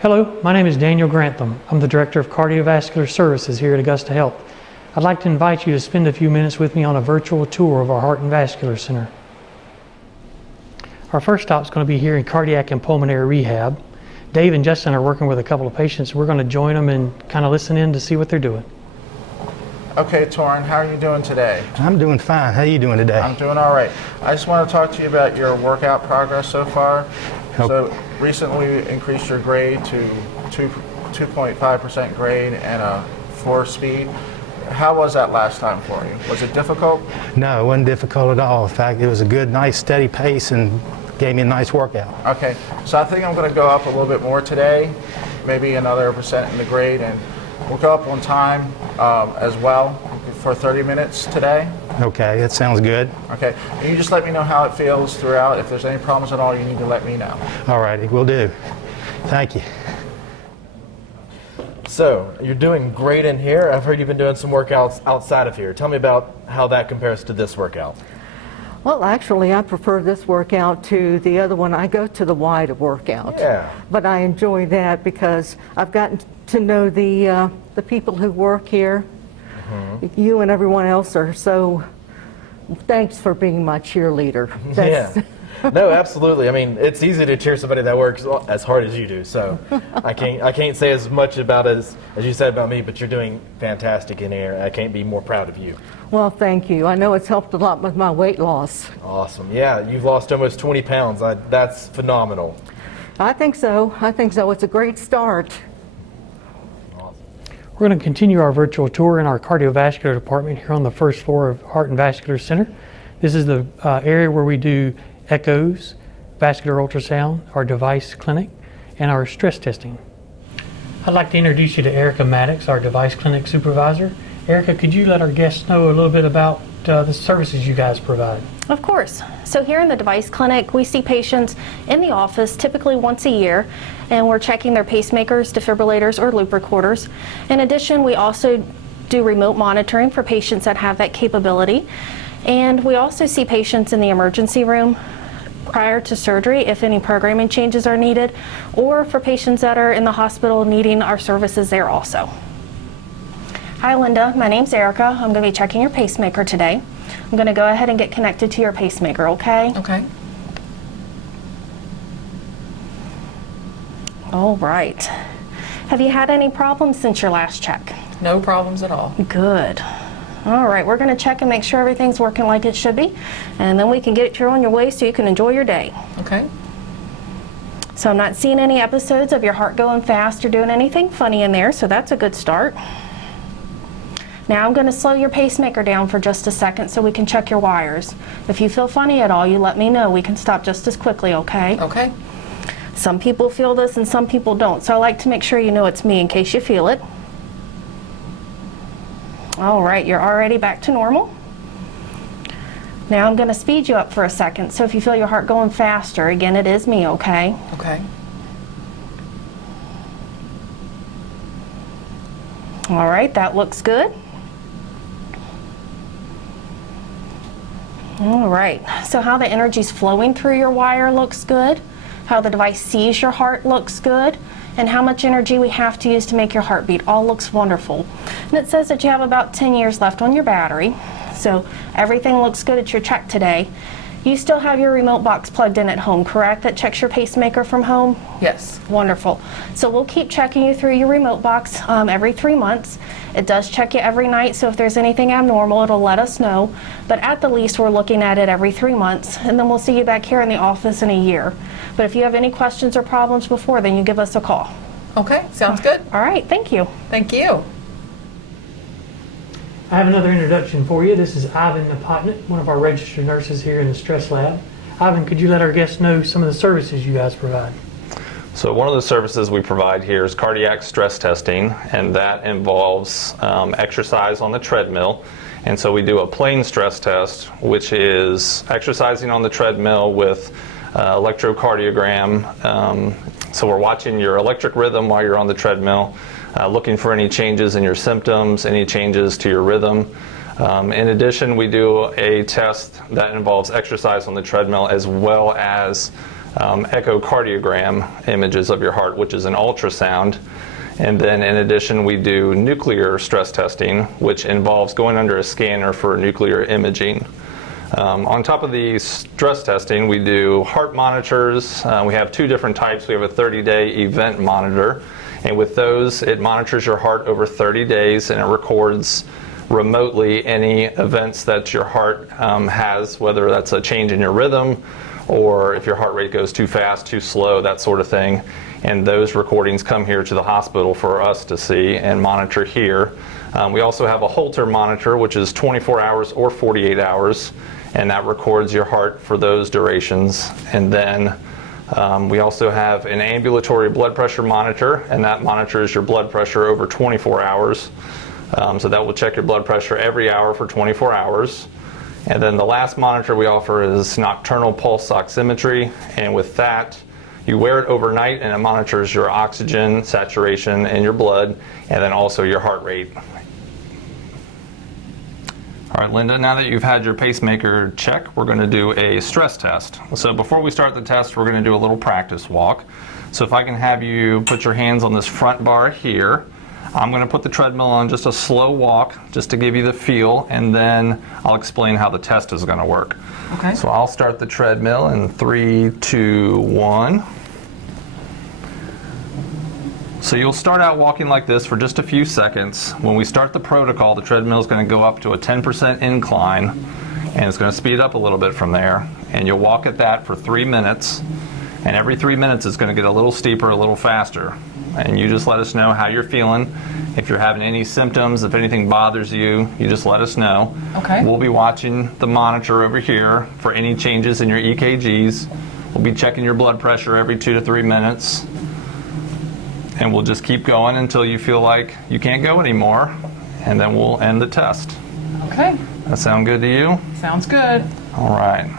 Hello, my name is Daniel Grantham. I'm the Director of Cardiovascular Services here at Augusta Health. I'd like to invite you to spend a few minutes with me on a virtual tour of our Heart and Vascular Center. Our first stop is going to be here in Cardiac and Pulmonary Rehab. Dave and Justin are working with a couple of patients. We're going to join them and kind of listen in to see what they're doing. Okay, Torrin, how are you doing today? I'm doing fine. How are you doing today? I'm doing all right. I just want to talk to you about your workout progress so far. So recently we increased your grade to 2.5% grade and a 4 speed. How was that last time for you? Was it difficult? No, it wasn't difficult at all. In fact, it was a good, nice, steady pace and gave me a nice workout. Okay, so I think I'm going to go up a little bit more today, maybe another % in the grade, and we'll go up on time as well for 30 minutes today. Okay, that sounds good. Okay, and you just let me know how it feels throughout. If there's any problems at all, you need to let me know. All righty, will do. Thank you. So, you're doing great in here. I've heard you've been doing some workouts outside of here. Tell me about how that compares to this workout. Well, actually, I prefer this workout to the other one. I go to the wide workout. Yeah. But I enjoy that because I've gotten to know the people who work here. Mm-hmm. You and everyone else are so, thanks for being my cheerleader. Yeah. No, absolutely. I mean, it's easy to cheer somebody that works as hard as you do. So I can't say as much about as you said about me, but you're doing fantastic in here. I can't be more proud of you. Well, thank you. I know it's helped a lot with my weight loss. Awesome. Yeah, you've lost almost 20 pounds. That's phenomenal. I think so. It's a great start. We're going to continue our virtual tour in our Cardiovascular Department here on the first floor of Heart and Vascular Center. This is the area where we do echoes, vascular ultrasound, our device clinic, and our stress testing. I'd like to introduce you to Erica Maddox, our device clinic supervisor. Erica, could you let our guests know a little bit about the services you guys provide? Of course. So here in the device clinic, we see patients in the office typically once a year, and we're checking their pacemakers, defibrillators, or loop recorders. In addition, we also do remote monitoring for patients that have that capability. And we also see patients in the emergency room prior to surgery if any programming changes are needed, or for patients that are in the hospital needing our services there also. Hi Linda, my name's Erica. I'm going to be checking your pacemaker today. I'm going to go ahead and get connected to your pacemaker, okay? Okay. All right. Have you had any problems since your last check? No problems at all. Good. All right, we're going to check and make sure everything's working like it should be, and then we can get you on your way so you can enjoy your day. Okay. So I'm not seeing any episodes of your heart going fast or doing anything funny in there, so that's a good start. Now I'm going to slow your pacemaker down for just a second so we can check your wires. If you feel funny at all, you let me know. We can stop just as quickly, okay? Okay. Some people feel this and some people don't, so I like to make sure you know it's me in case you feel it. All right, you're already back to normal. Now I'm going to speed you up for a second, so if you feel your heart going faster, again, it is me, okay? Okay. All right, that looks good. All right, so how the energy's flowing through your wire looks good, how the device sees your heart looks good, and how much energy we have to use to make your heart beat all looks wonderful. And it says that you have about 10 years left on your battery, so everything looks good at your check today. You still have your remote box plugged in at home, correct? That checks your pacemaker from home? Yes. Wonderful. So we'll keep checking you through your remote box every 3 months. It does check you every night, so if there's anything abnormal, it'll let us know. But at the least, we're looking at it every 3 months, and then we'll see you back here in the office in a year. But if you have any questions or problems before, then you give us a call. Okay, sounds good. All right, thank you. Thank you. I have another introduction for you. This is Ivan Napotnik, one of our registered nurses here in the stress lab. Ivan, could you let our guests know some of the services you guys provide? So one of the services we provide here is cardiac stress testing, and that involves exercise on the treadmill. And so we do a plain stress test, which is exercising on the treadmill with electrocardiogram. So we're watching your electric rhythm while you're on the treadmill, looking for any changes in your symptoms, any changes to your rhythm. In addition, we do a test that involves exercise on the treadmill as well as echocardiogram images of your heart, which is an ultrasound. And then in addition, we do nuclear stress testing, which involves going under a scanner for nuclear imaging. On top of the stress testing, we do heart monitors. We have 2 different types. We have a 30-day event monitor, and with those, it monitors your heart over 30 days, and it records remotely any events that your heart has, whether that's a change in your rhythm, or if your heart rate goes too fast, too slow, that sort of thing. And those recordings come here to the hospital for us to see and monitor here. We also have a Holter monitor, which is 24 hours or 48 hours, and that records your heart for those durations. And then we also have an ambulatory blood pressure monitor, and that monitors your blood pressure over 24 hours. So that will check your blood pressure every hour for 24 hours. And then the last monitor we offer is nocturnal pulse oximetry, and with that, you wear it overnight and it monitors your oxygen saturation in your blood, and then also your heart rate. All right, Linda, now that you've had your pacemaker check, we're going to do a stress test. So before we start the test, we're going to do a little practice walk. So if I can have you put your hands on this front bar here, I'm going to put the treadmill on just a slow walk, just to give you the feel, and then I'll explain how the test is going to work. Okay. So I'll start the treadmill in 3, 2, 1. So you'll start out walking like this for just a few seconds. When we start the protocol, the treadmill is going to go up to a 10% incline, and it's going to speed up a little bit from there. And you'll walk at that for 3 minutes, and every 3 minutes it's going to get a little steeper, a little faster. And you just let us know how you're feeling. If you're having any symptoms, if anything bothers you, you just let us know. Okay. We'll be watching the monitor over here for any changes in your EKGs. We'll be checking your blood pressure every 2 to 3 minutes. And we'll just keep going until you feel like you can't go anymore, and then we'll end the test. Okay. That sound good to you? Sounds good. All right.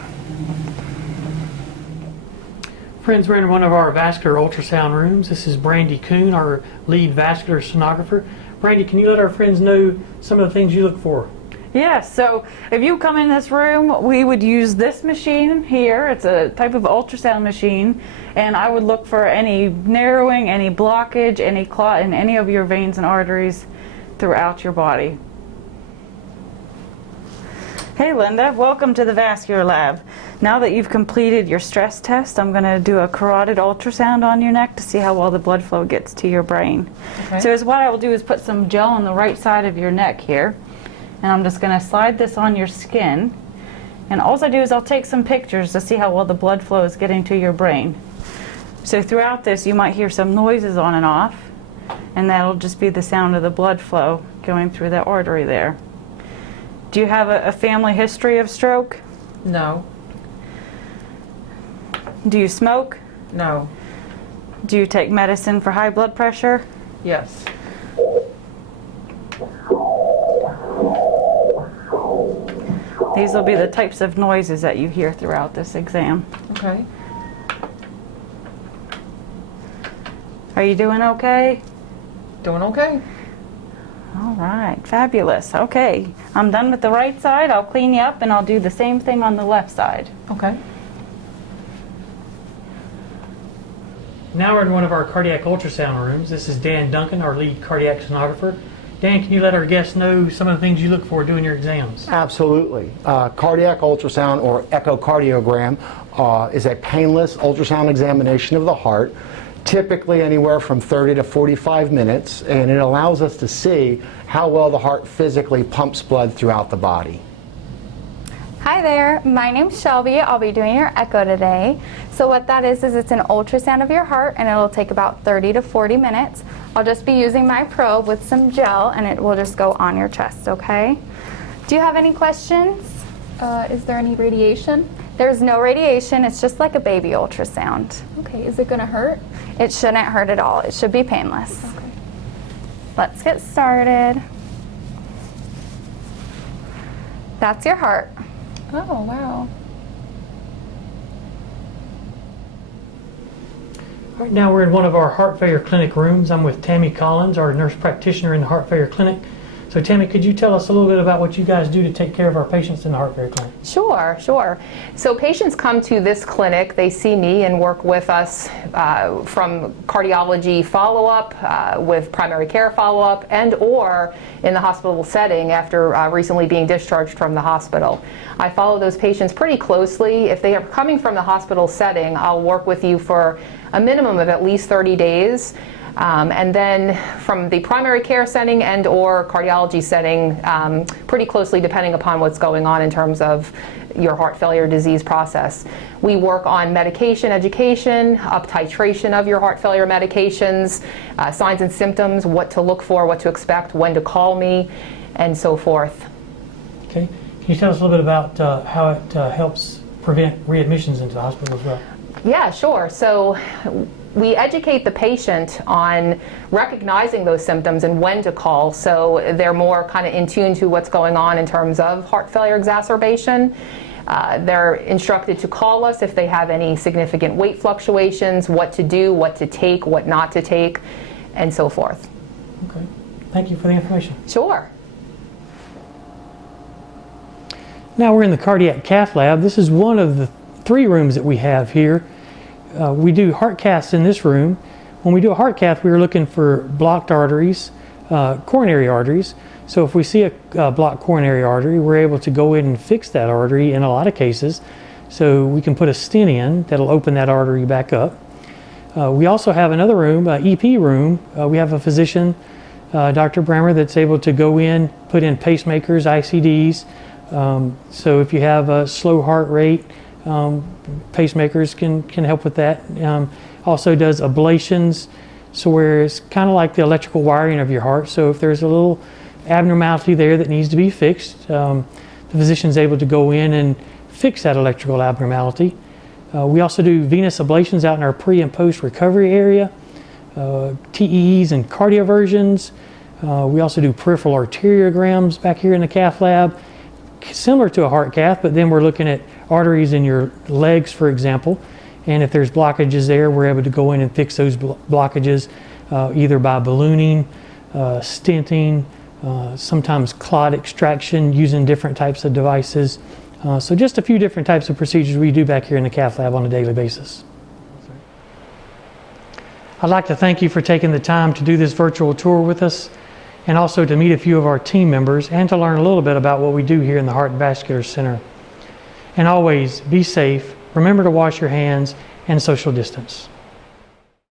Friends, we're in one of our vascular ultrasound rooms. This is Brandy Kuhn, our lead vascular sonographer. Brandy, can you let our friends know some of the things you look for? Yes, so if you come in this room, we would use this machine here. It's a type of ultrasound machine, and I would look for any narrowing, any blockage, any clot in any of your veins and arteries throughout your body. Hey Linda, welcome to the Vascular Lab. Now that you've completed your stress test, I'm going to do a carotid ultrasound on your neck to see how well the blood flow gets to your brain. Okay. So what I will do is put some gel on the right side of your neck here. And I'm just going to slide this on your skin. And all I do is I'll take some pictures to see how well the blood flow is getting to your brain. So throughout this, you might hear some noises on and off, and that'll just be the sound of the blood flow going through that artery there. Do you have a family history of stroke? No. Do you smoke? No. Do you take medicine for high blood pressure? Yes. These will be the types of noises that you hear throughout this exam. Okay. Are you doing okay? Doing okay. All right, fabulous. Okay, I'm done with the right side. I'll clean you up and I'll do the same thing on the left side. Okay. Now we're in one of our cardiac ultrasound rooms. This is Dan Duncan, our lead cardiac sonographer. Dan, can you let our guests know some of the things you look for doing your exams? Absolutely. Cardiac ultrasound, or echocardiogram, is a painless ultrasound examination of the heart, typically anywhere from 30 to 45 minutes, and it allows us to see how well the heart physically pumps blood throughout the body. Hi there, my name's Shelby. I'll be doing your echo today. So what that is it's an ultrasound of your heart, and it'll take about 30 to 40 minutes. I'll just be using my probe with some gel, and it will just go on your chest, okay? Do you have any questions? Is there any radiation? There's no radiation, it's just like a baby ultrasound. Okay, is it gonna hurt? It shouldn't hurt at all, it should be painless. Okay. Let's get started. That's your heart. Oh, wow. All right, now we're in one of our heart failure clinic rooms. I'm with Tammy Collins, our nurse practitioner in the heart failure clinic. So Tammy, could you tell us a little bit about what you guys do to take care of our patients in the heart failure clinic? Sure, sure. So patients come to this clinic, they see me and work with us from cardiology follow-up, with primary care follow-up, and or in the hospital setting after recently being discharged from the hospital. I follow those patients pretty closely. If they are coming from the hospital setting, I'll work with you for a minimum of at least 30 days. And then from the primary care setting and or cardiology setting, pretty closely depending upon what's going on in terms of your heart failure disease process. We work on medication education, up titration of your heart failure medications, signs and symptoms, what to look for, what to expect, when to call me, and so forth. Okay. Can you tell us a little bit about how it helps prevent readmissions into the hospital as well? Yeah, sure. So we educate the patient on recognizing those symptoms and when to call, so they're more kind of in tune to what's going on in terms of heart failure exacerbation. They're instructed to call us if they have any significant weight fluctuations, what to do, what to take, what not to take, and so forth. Okay. Thank you for the information. Sure. Now we're in the cardiac cath lab. This is one of the 3 rooms that we have here. We do heart caths in this room. When we do a heart cath, we are looking for blocked arteries, coronary arteries. So if we see a blocked coronary artery, we're able to go in and fix that artery in a lot of cases. So we can put a stent in that'll open that artery back up. We also have another room, EP room. We have a physician, Dr. Brammer, that's able to go in, put in pacemakers, ICDs. So if you have a slow heart rate, pacemakers can help with that. Also does ablations, so where it's kind of like the electrical wiring of your heart. So if there's a little abnormality there that needs to be fixed, the physician's able to go in and fix that electrical abnormality. We also do venous ablations out in our pre and post recovery area, TEEs and cardioversions. We also do peripheral arteriograms back here in the cath lab, similar to a heart cath, but then we're looking at arteries in your legs, for example. And if there's blockages there, we're able to go in and fix those blockages either by ballooning, stenting, sometimes clot extraction using different types of devices. So just a few different types of procedures we do back here in the cath lab on a daily basis. I'd like to thank you for taking the time to do this virtual tour with us, and also to meet a few of our team members and to learn a little bit about what we do here in the Heart and Vascular Center. And always be safe, remember to wash your hands, and social distance.